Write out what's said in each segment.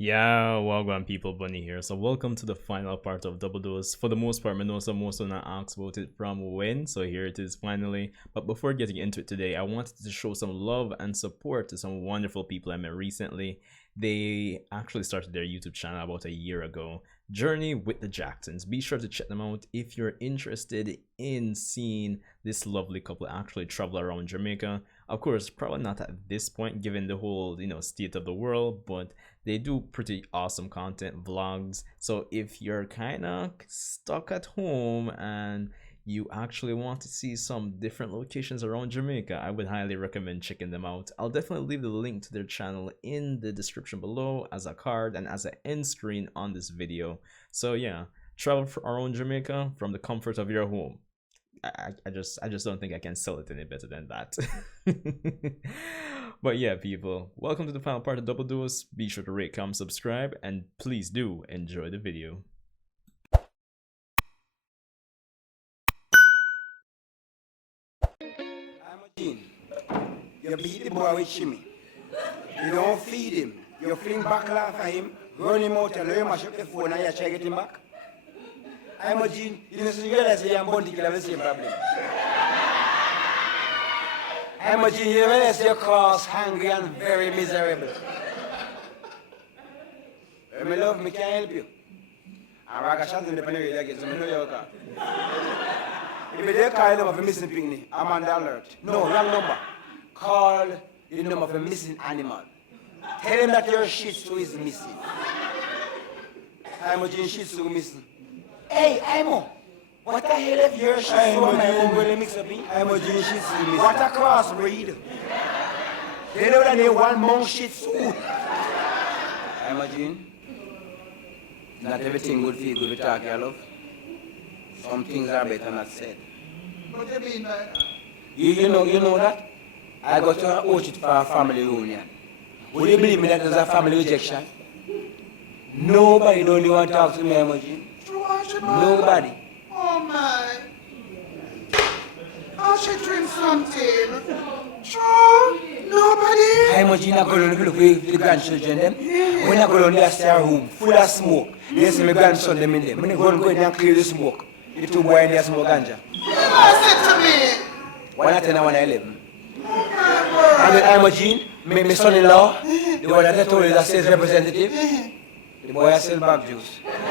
Yeah, welcome people, Bunny here. So welcome to the final part of Double Dose. For the most part, I know some most of not asked about it from when, so here it is finally. But before getting into it today, I wanted to show some love and support to some wonderful people I met recently. They actually started their YouTube channel about a year ago. Journey with the Jacksons. Be sure to check them out if you're interested in seeing this lovely couple actually travel around Jamaica. Of course, probably not at this point given the whole, state of the world, but they do pretty awesome content, vlogs. So if you're kind of stuck at home and you actually want to see some different locations around Jamaica, I would highly recommend checking them out. I'll definitely leave the link to their channel in the description below as a card and as an end screen on this video. So yeah, travel around Jamaica from the comfort of your home. I just don't think I can sell it any better than that. But yeah, people, welcome to the final part of Double Dose. Be sure to rate, comment, subscribe, and please do enjoy the video. You beat the boy with shimmy. You don't feed him. You fling back laugh at him, run him out and learn mash up the phone and you try to get him back. I'm a gene. You know, you realize I'm born to have the same problem. I'm a gene. You realize you're cross, hungry, and very miserable. When me love me can't help you. I'm a shot in the penny again, so I know you're car. If you call the number for missing picnic, I'm on the alert. No, wrong number. Call the number for missing animal. Tell him that your Shih Tzu is missing. I'm a gene Shih Tzu missing. Hey, Imo, what the hell if your Shih Tzu and my own will mix up in? I'm a gene Shih Tzu missing. What a crossbreed. They know that they want monk Shih Tzu. I'm a gene. Not everything good feel good with talk, your love. Some things are better not said. What do you mean by that? You know that? I got to watch it for a family reunion. Would you believe me that there's a family rejection? Nobody don't want to talk to me, Emojin. True, Archie, Nobody. Oh my. Archie drink something. True, nobody. Emojin, I go down to look for the grandchildren them. When I go down there, stay room full of smoke. They see my grandson them in there. When I go in there and clear the smoke. The two boys in there smoke ganja. What said to me? 1 at 10 and 1 at 11. Oh my word. And then Emojin, my son-in-law, the one that I told you that says representative, the boy has sell bag juice. Nothing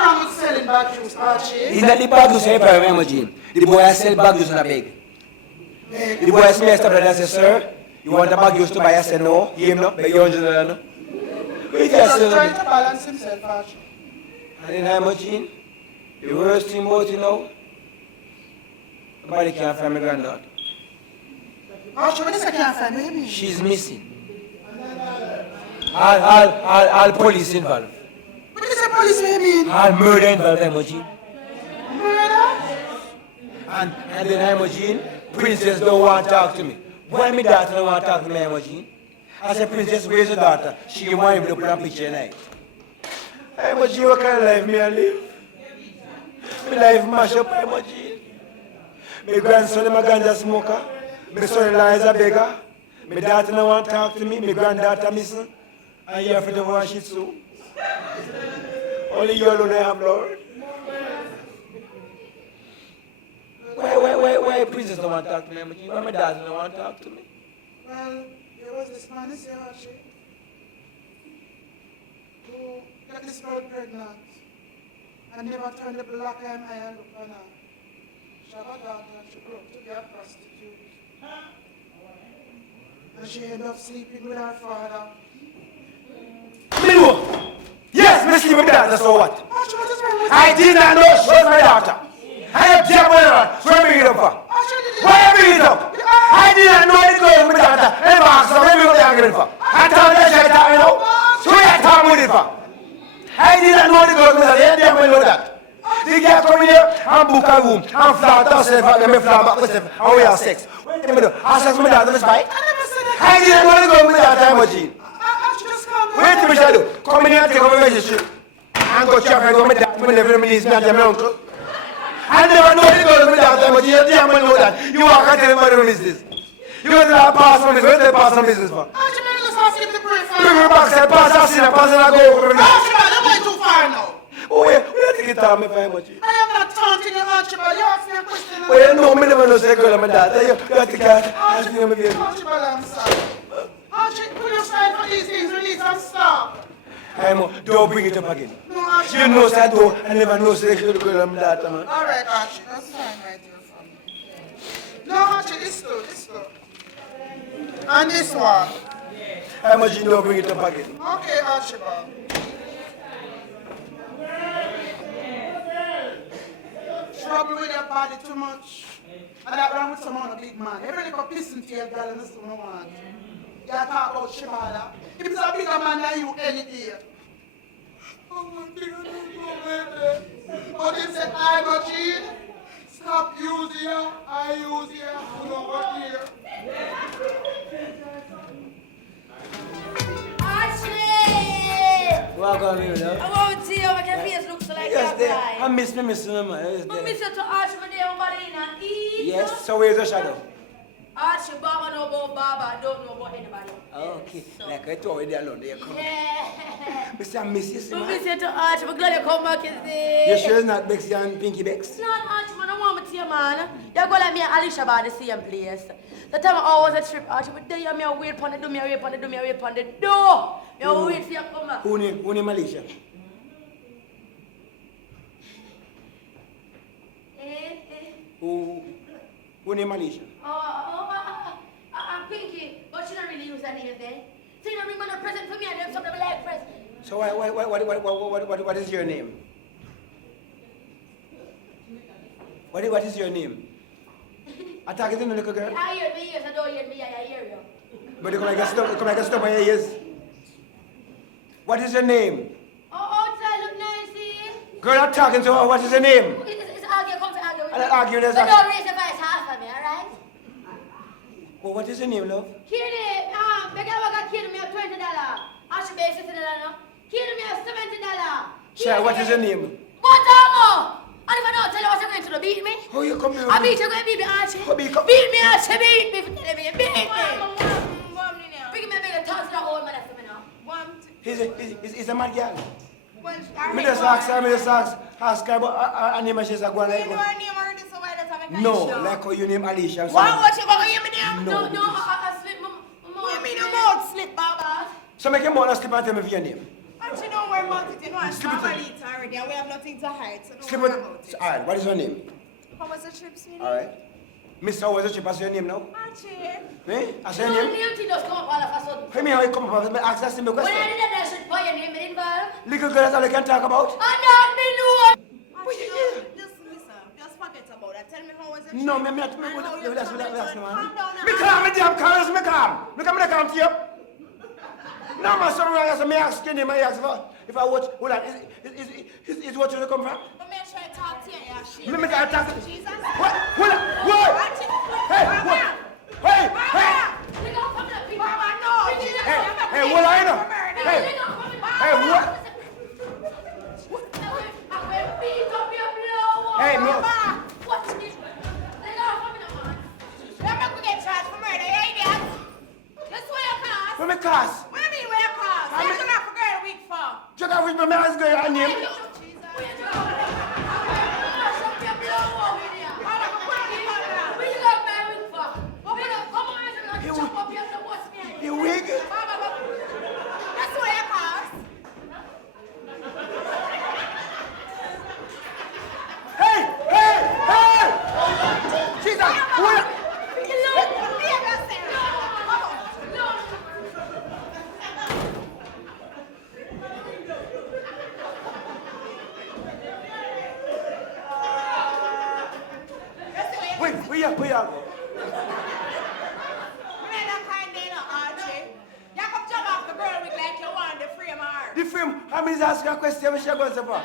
wrong with selling bad juice, Archie. He's not the bag juice, I remember, Jim. The boy has sell bag juice in a bag. The boy has messed up and I said, sir, you want a bag juice to buy? I said, no. Give him no, beg you $100. No. He's just trying to balance himself, Archie. And then I'm watching. The worst thing about you know, nobody can find my granddaughter. Archie, what is I can't find baby? She's missing. All police involved. What is the police baby? All murder involved, I'm watching. Murder? And then I'm watching. Princess don't want to talk to me. Why my daughter don't want to talk to me, I'm watching? I said, Princess, where's your daughter? She want me to put a picture in it. I'm watching what kind of life me I live. My life mash up, I'm watching. My grandson is a ganja smoker. My son-in-law is a beggar. My daughter don't want to talk to me. My granddaughter missing. And you're afraid of one Shih Tzu. Only you alone I have, Lord. Why princess don't want to talk to me? Why my daughter don't want to talk to me? Well, there was this man, this year, Archie, who got this girl pregnant and never turned the black eye and look on her. She had a daughter and she grew up to be a prostitute. And she ended up sleeping with her father. Me know. Yes, me sleep with my daughter, so what? Archie, what is wrong with I did not know she was my daughter. I have jail with her. So I bring it up for. Why I bring it up? I did not know the girl was my daughter. And I asked her, what are you arguing for? I told her she had talking now. So what are you talking with it for? I did not know the girl was my daughter. They don't know that. The girl come in here and book a room and flat herself and me flat back myself and we have sex. What do you do? I sex with my daughter, Miss Spike? I did not know the girl was my daughter, Emojin. Wait till me shall do. Come in here and take over my registry. And go check and go my daughter, my nephew, my niece, my auntie, my uncle. I never know the girl with that time, but you damn well know that. You walk and tell them what the business. You got to pass on business. What do they pass on business for? Archie, man, just have skip the break for Bring me back, say, pass that sinner, pass that go. Archibald, you're going too far now. Oh, yeah, we have to get out of me very much. I am not taunting you, Archibald. You ask me a question. Oh, yeah, no, me never know say girl, I'm a dad. You have to get ask me, baby. Archibald, I'm sorry. Archibald, put your side for these things, release and stop. Don't bring it up again. No, Archie. You know, say, don't, I never know say girl, I'm a dad, man. All right, Archie, that's fine right here for me. No, Archie, this too, this too. And this one. How much you don't bring it up again? Okay, Archibald. Trouble with your body too much. And that wrong with some other big man. Every little pissing to your girl and this one I want. You talk about Shebada. If it's a bigger man than you any day. Oh my God, baby. But he said, I'm a cheat. Stop using you. I use you. I'm over here. Ashley! Welcome here, though. I want to see how your face looks like Yes, you're there. I flying. miss me, man. Yes, I there. miss you to Ashley for them body in and eat. Yes, so where's the shadow? Ashley, Baba know about Baba, I don't know about anybody. Okay, So- like I told you there alone, there you come. Yeah. Mister, I miss you, see, I man. miss you to Ashley, I'm glad you come back and see. You sure it's not Bexy and Pinky Bex? It's not Archie, man. I want to see you, man. You're going like me and Alicia about the same place. The time I always a trip, Archie, but there you me wait on the door, me wait on the door, me wait on the door. Me wait for you to come back. Who name Alicia? Who name Alicia? Pinky, but she don't really use that name there. So you don't bring a present for me and them something like present. So what is your name? What is your name? I talk to the little girl. I hear me ears, I don't hear me, I hear you. But you come like a stop by your ears. What is your name? Oh, outside look nice, see? Girl, I'm talking to her. What is your name? It's argue, come to argue with I'm me. not arguing, that's But not- don't raise your voice half for me, alright? Well, what is your name, love? Kitty, make a work kid me a $20. I should be $60 now. Kid me a $70. Sure, what is your name? What more? And if I don't tell you what you're going to do, beat me? How you come here? I beat you, going to beat me, Archie. How beat you? Beat me, Archie, beat me. For telling me, beat me. Bring me a bigger touch that old man for me now. He's a mad girl. Well, Me just ask her about her name and she's a go on like you know her name already, so why don't I make no, Alicia? like how you name Alicia. I'm Why sorry. watch you going to hear me name? No, No, I slip my What do you mean your mouth slip, Baba? So make your mother slip and tell me for your name. Actually, don't worry about it. You know, I'm Slip it. Mama Lita already, and we have nothing to hide, so don't Slip worry it. about it. Alright, what is your name? How was the trip, sweetie? Alright. Miss, how was the trip? What's your name now? Archie. Eh? What's your No, name? the name thing just come up all of a sudden. Hey, me, how you come up? Ask that simple When I question. did that, I should buy your name in involved. Little girl, that's all you can talk about? I don't be know. Archie, no, just listen. Just forget about that. Tell me how was the trip. No, me not. And how you That's traveled. no man. Calm down now. Me calm, me damn calm, me calm. Me calm to you. No, my son, me ask your name, I ask if I watch, hold on, is what you come from? But make sure you talk to you, yeah, shit. Me can't talk to Jesus. What? Hold on, what? Archie. Hey, Baba. what? Hey, hey, Nigga, come here, people. Baba, no. hey, what I know? Hey, hey, what? I will beat up your blow. Hey, no. Watch this. Nigga, come here, man. I'm not going to get charged for murder, you idiot. That's where you cause. What me class? What do you mean where you cause? I You're mean- going to forget a week for. Check out which me ask girl your name. You wig? That's where you cause. Hey, hey, hey! Jesus, what? Wait, where you go? The film, I mean, ask her a question when she goes up. I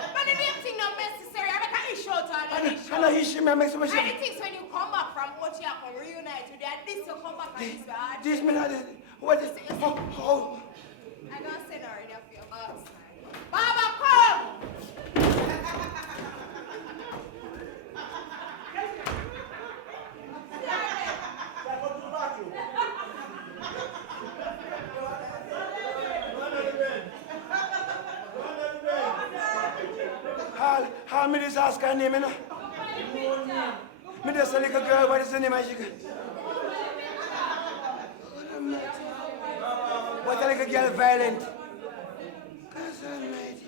know he should make some shit. When you come back from what you have to reunite with that, this you come back from this bad. This man, what is, oh. I don't send her in your box. Baba, come! call me this Oscar name, you know? Me just a little girl, what is the name of she? What a little girl violent. Cause almighty.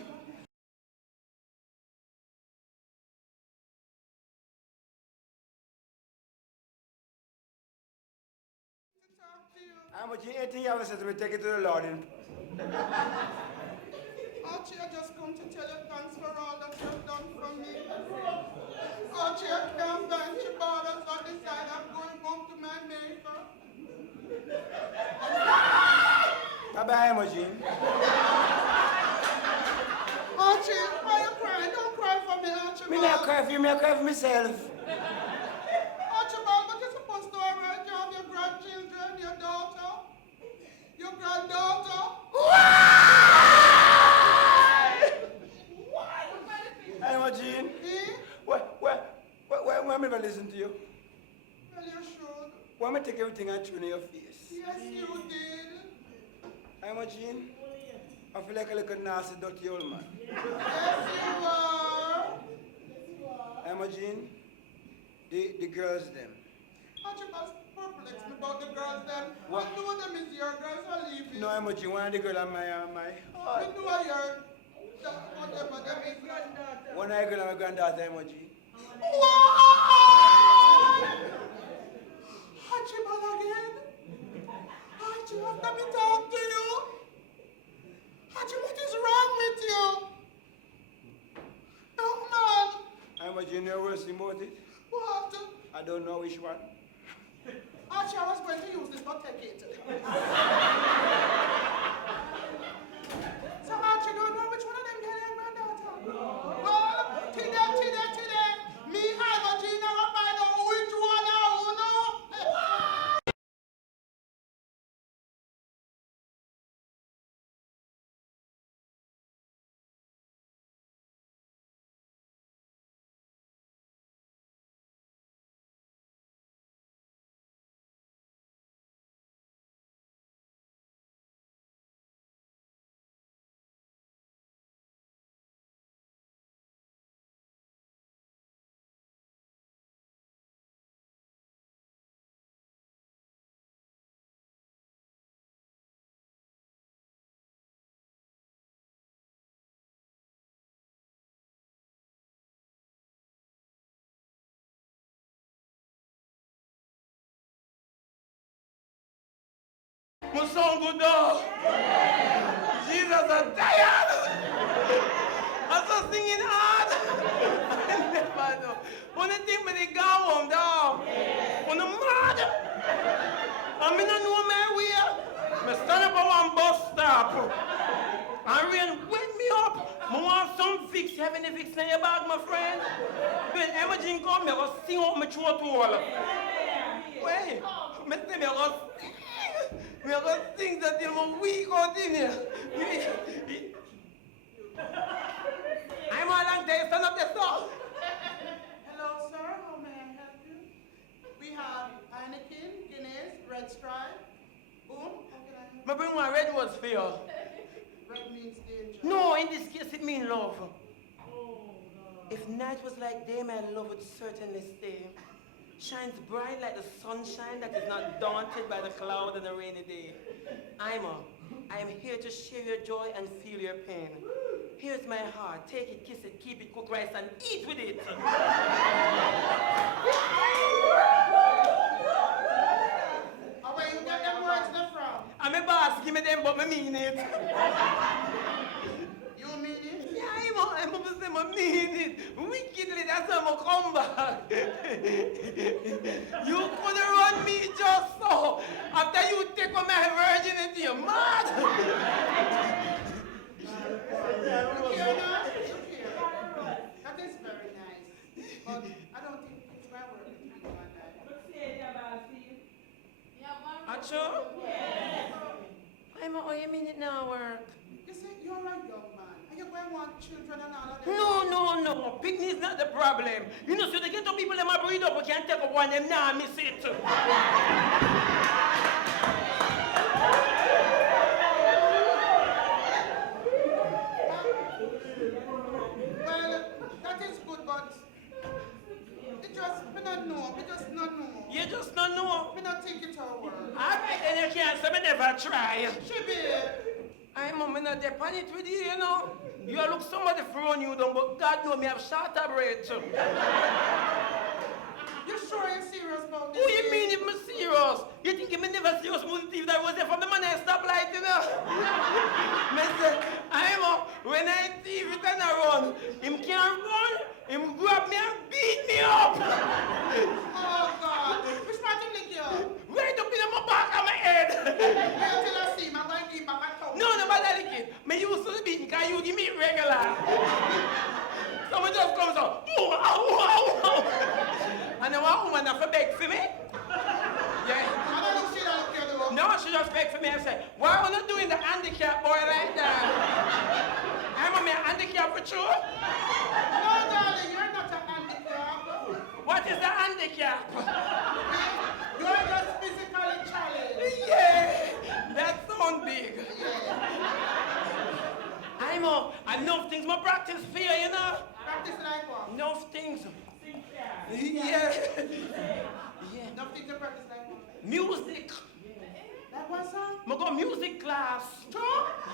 How much anything you have said to me, take it to the Lord. Archie, I just come to tell you thanks for all that you've done for me. Archie, I can't thank Shebada, so I decided I'm going home to my maker. Bye-bye, Imogen. Archie, why you crying? Don't cry for me, Archie. Me not cry for you, me I cry for myself. Archibald, but you're supposed to already have your grandchildren, your daughter, your granddaughter. Imogen, why am I never listen to you? Well, you should. Why am I take everything and throw in your face? Yes, you did. Imogen, I feel like a little nasty, dirty old man. Yes, you are. Imogen, the girls them. Archibald's perplexed me about the girls then. What? One of them is your girls are leaving. No, Imogen, one of the girls are my. We know your whatever them is. One of the girls are my granddaughter, Imogen. What? Archibald again? Archibald, let me talk to you. Archibald, what is wrong with you? Young man. Imogen, you're worse about it. What? I don't know which one. Archie, I was going to use this, but take it. So Archie, don't know which one of them can your granddaughter? Well, today, me, Imogen, I will find out which one I will know. My song good dog. Jesus, I'm tired. I'm so singing hard. I never know. When they think me they go home, dog. When I'm mad. I mean, I know my way. I stand up at one bus stop. And rain wake me up. I want some fix. You have any fix in your bag, my friend? When Imogen come, I go sing up my throat all. Wait. Me say me go sing. Me go sing that you're a week out in here. I'm all long day. Stand up there, stop. Hello, sir. How may I help you? We have Heineken, Guinness, Red Stripe. Boom. How can I help Me bring my red words for you. you? Red means danger. No, in this case it means love. If night was like day, my love would certainly stay. Shines bright like the sunshine that is not daunted by the cloud and the rainy day. I am here to share your joy and feel your pain. Here's my heart. Take it, kiss it, keep it, cook rice, and eat with it. Where you get them words from? I'm a boss, give me them, but I mean it. You mean it? Yeah, I'm going to say I mean it. Wickedly, that's how I come back. You could run me just so. After you take on my virginity, you're mad. Look here now. Look here. That is very nice. But I don't think it's my work between you and I. Acho? Yes. Oh, you mean it now work? You see, you're a young man. And you're going to want children and all of them. No. Picnic is not the problem. You know, so the ghetto people, them a breed up, we can't take up one, them now miss it. Well, that is me never try. Shebada. I'm not depend it with you, you know. You look somebody from you down, but God know me have shorter breath. You sure you're serious about Who this? you mean if I'm serious? You think I'm never serious motive that was there from the man I stop light, you know? Me say, when I see it and I run, him can't run, him grab me and beat me up. Oh God. Which part you lick you? Right up in my back and my head. Wait till I see him. I'm going to give back a toe. No, nobody like it. Me used to beat because you give me regular. Someone just comes out, ooh, ow, ow, ow. And then one woman have to beg for me. Yeah. I don't think she don't care though. No, she just beg for me and say, why are you not doing the handicap boy like that? I'm a handicap for sure. No, darling, you're not a handicap. What is the handicap? You're just physically challenged. Yeah, that sounds big. Enough things my practice for you, you know? Practice like what? Enough things. Yeah. Yeah. Nothing to practice like what? Music. Like what song? I go music class. True?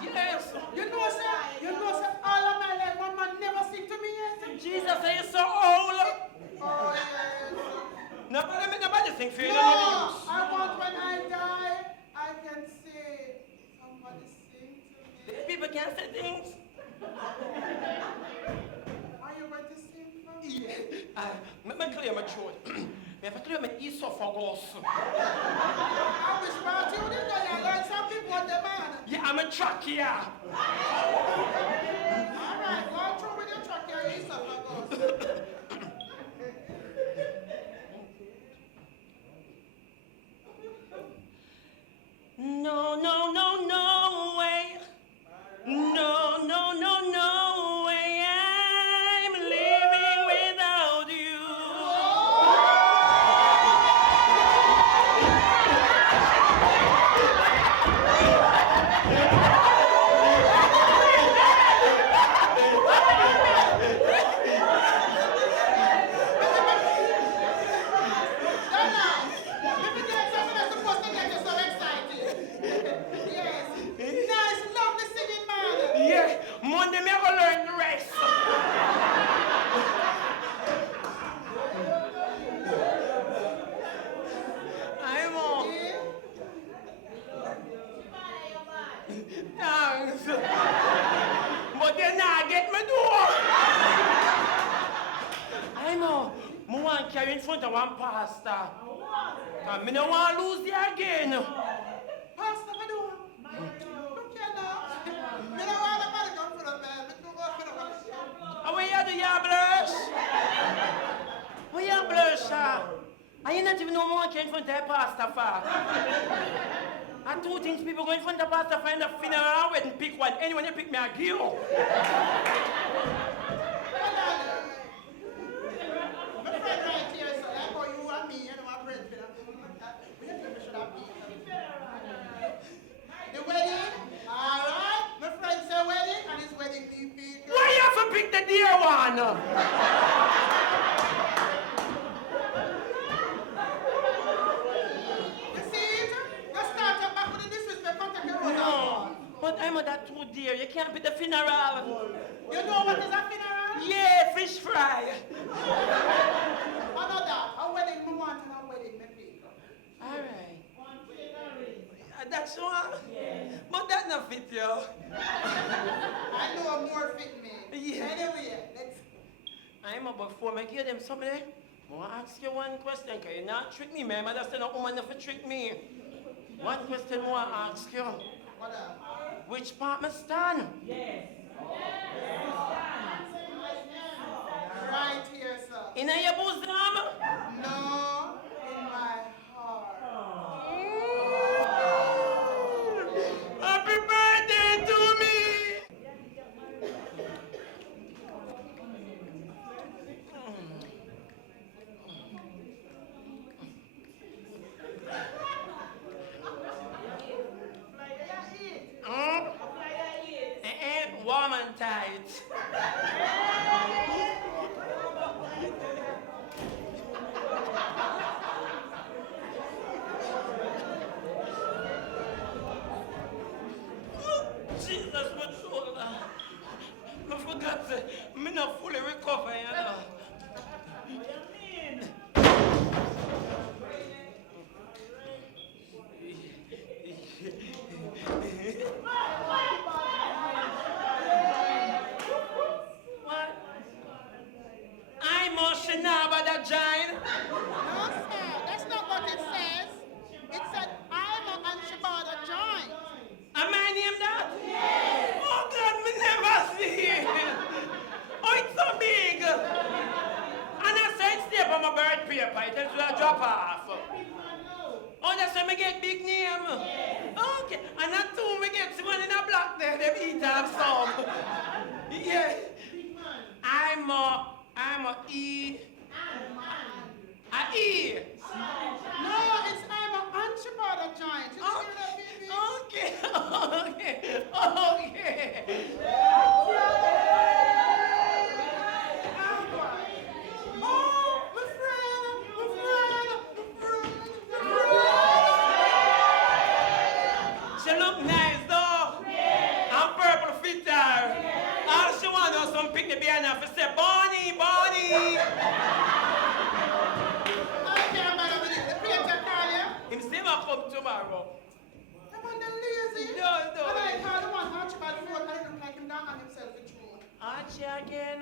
Yes. You know, sir, all of my life, one man never sing to me yet. Jesus, are you so old? Oh, yes. Nobody sing for you. No, I want when I die, I can say, somebody sing to me. People can't say things. Are you going to sing for me? Yeah. Let me clear my throat. I have to clear my esophagus. I wish about you didn't know you like some people on the man. Yeah, I'm a trachea. All right, go through with your trachea esophagus. No, no, no, no way. No, no, no, no way. I'm living without you. Yeah, Monday me go learn the rest. I'm on. Thanks. But you not get me door. I'm on. I want to carry in front of one pastor. And I don't want to lose you again. Pastor, what do? Look here now. Me don't want nobody come for the man. Me too good for the one. And when you do your blush? When you blush, sir? And you not even know more in front of the pastor for. And two things people go in front of the pastor for in the funeral and wedding, pick one. Anyone you pick me, I give you. My friend right here, so like how you and me, you know, my friend, we should have been. The wedding, all right? My friend say wedding, and his wedding DP. Why you have to pick the dear one? You see it? You start up back with the disrespect, contact your own. No. But I'm that too dear. You can't pick the funeral. You know what is a funeral? Yeah, fish fry. Another, a wedding, me want and a wedding, me pick. All right. That's one? Yes. But that not fit you. I know more fit me. Yeah. Anyway, let's. I'm about before I give them something. I want to ask you one question, because you not trick me, man. I just say no woman never trick me. One question I want to ask you. What up? Which part me stand? Right here, sir. In your bosom? No, in my heart. Happy birthday to me! Warm and tight. because me not fully recover, you know. What? I'm a Shebada giant. No, sir, that's not what it says. It said, I'm a Shebada joint. Am I named that? Yes. Oh God, me never see it. Oh, it's so big. And I said it's there on my bird paper. It tells you a drop off. Oh, that's why me get big name. Okay. And that too, me get someone in a block there. They eat up some. Yeah. I'm a E. A E. No, it's I'm a Shebada joint. You Oh, hear that, baby? okay, okay, okay. Oh, my friend. She look nice though. I'm purple fit her. All she want is some pick the behind her for say, Bonnie, Bonnie. I can't bother with it. The painter call you. Him say will come tomorrow. I'm on the lazy. No. And I call the one Archibald phone and it look like him down on himself in true. Archie again.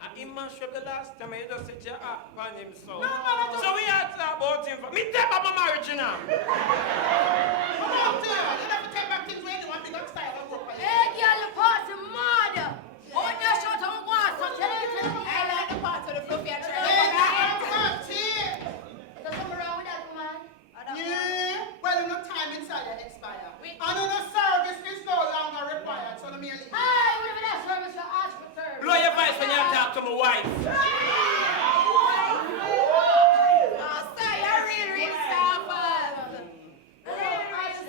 I him mash up the last time I just said you up on him so. No, man, I So we had to talk about him. Me take up my marriage now. Come on, dear. You never take back things when you want big up style of work. Hey, girl, the party mad. Oh, you shut up, what? So tell it. I like the part of the fluffy and Hey, that's tea. There's something wrong with that, woman. Yeah. Well, no time inside your expire. And no service is no longer required. So let me leave. Hey, whatever that service you ask for service. Blow your voice when you talk to my wife. Oh, sir, you're real stuffers. Real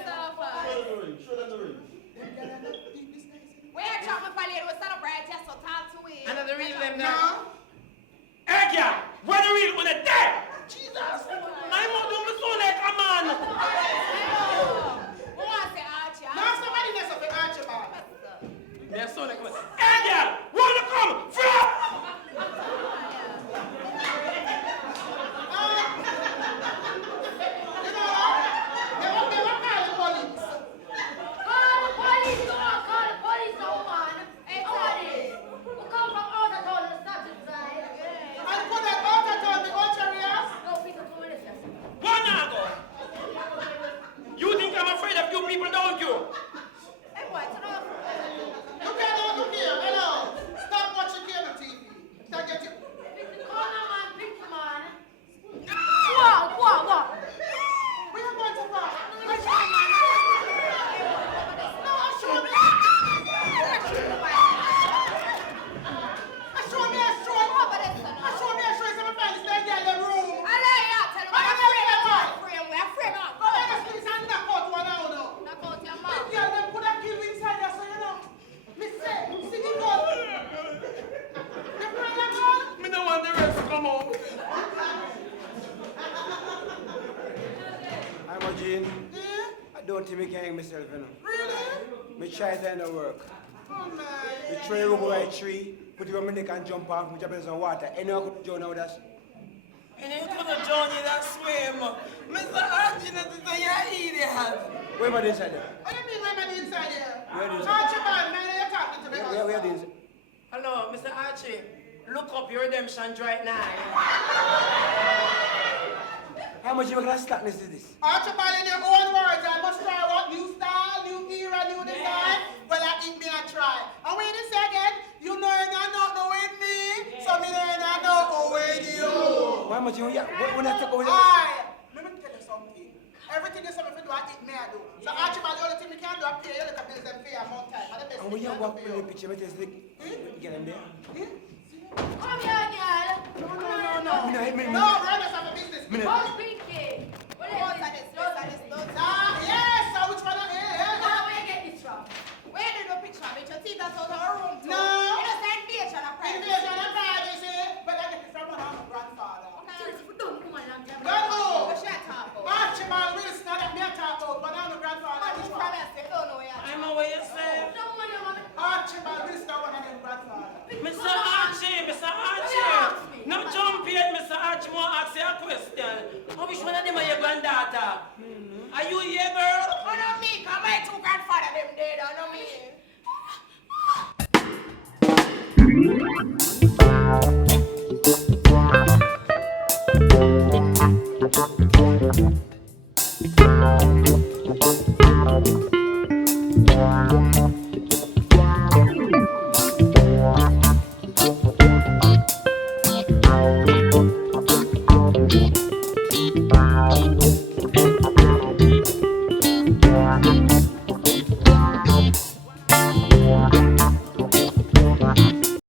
stuffers. Where you drop my palette with son of bread just so talk to it. Another real them No. now. Hey, girl, when the real on the dead? Jesus. I'm not doing so like a man. Who wants to Archie? No, somebody needs to be Archibald. They're so like a man. Hey, girl, wanna come from? You know what? They won't call the police. Call the police, call the police, no man. Hey, Tony, we come from out of town and start to drive. And put that out of town, the ultra areas. No, people come in this. One go. You think I'm afraid of you people, don't you? Hey, boy, turn off. Look here. Hello. Stop watching cable TV. Don't get you. Corner man, pick man. What? We are going to park. No, show me. Me no want the rest to come home. I'm a Gene. I don't think I can hang myself, you know. Really? Me try to end the work. Oh, man. Me try to go by a tree, put it on my neck and jump off, me jump in some water. Anyone could join out with us. And you could join you that swim. Mr. Archie, that is a idiot. Where am I inside there? What do you mean, man, inside here? Where is it? Archibald, man, you're talking to me. Where is it? Hello, Mr. Archie. Look up your redemption right now. How much of a class slackness is this? Archibald, in your own words, I must try what new style, new era, new design. Well, I think me a try. And when you say again, you know you're not know with me, so me know you're not know with you. How much you when I take over the... Aye. Let me tell you something. Everything you say me do, I think me I do. So Archibald, the only thing me can do, I pay you little bills and pay amount time. And the best And when thing you I walk do with for the picture, me just like, get in there. Come here, girl. No. Me No, run us have a business. Who's pinky? What is this? Yes, so which one? Where you get this from? Where did you picture me? Your teeth are out of our room too. No. You know, say invasion of privacy. Invasion of privacy, but I get it from one of my grandfather. Seriously, we don't come on and tell me. God, oh. What should I talk about? Archibald Wilson, that me a talk about, but I'm the grandfather. I'm Which just one? promise you don't know what you're I'm away yourself. No money, mommy. Archibald Wilson, one of them grandfather. Mr. Archie. No jump yet, Mr. Archie. More ask you a question. Which one of them are your granddaughter? Are you here, girl? Oh, no, me. Come my two grandfather, them dead. Oh, no, me.